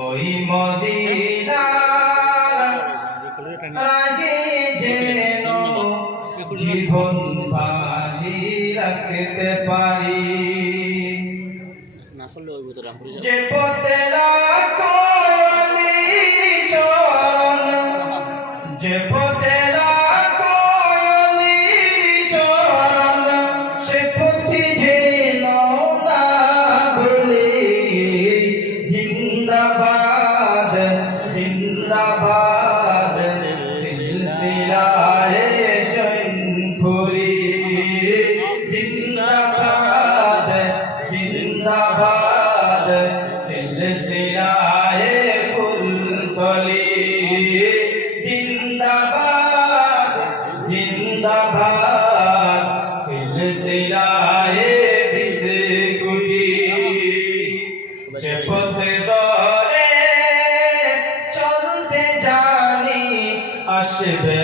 ওই মদিনার রাগে যেন জীবন বাজি রাখতে পারি। যে পথে da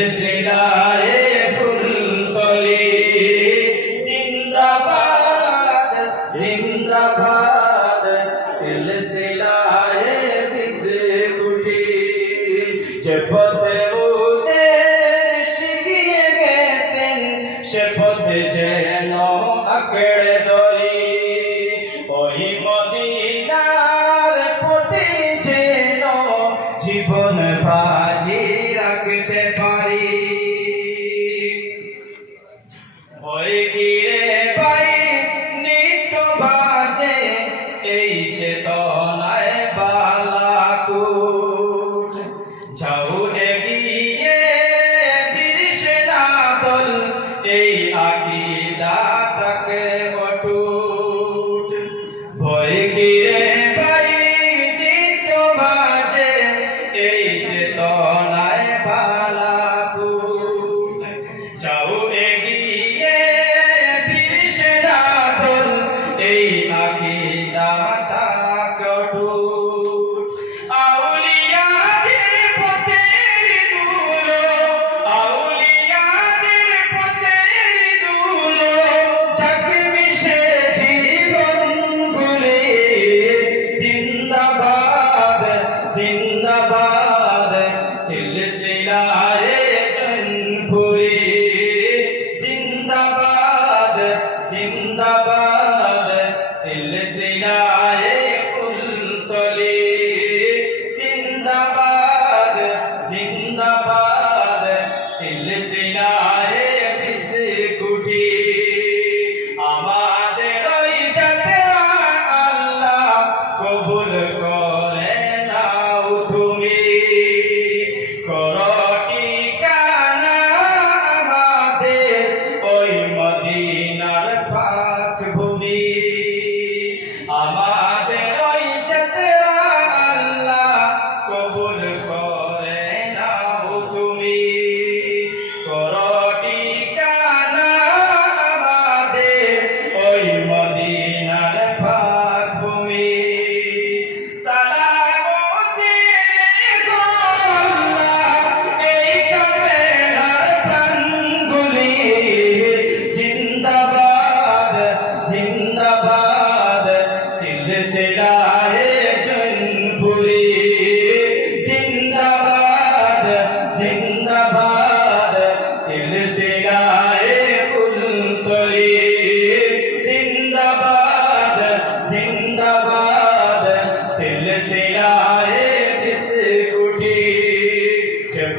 this day Guru Devi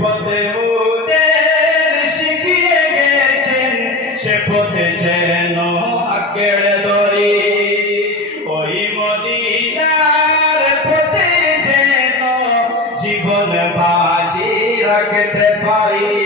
পথে ওদের শিখিয়ে গেছেন, সে পথে যেন আকেড়ে ধরি ওই মদিনার পথে যেন জীবন বাজি রাখতে পারি।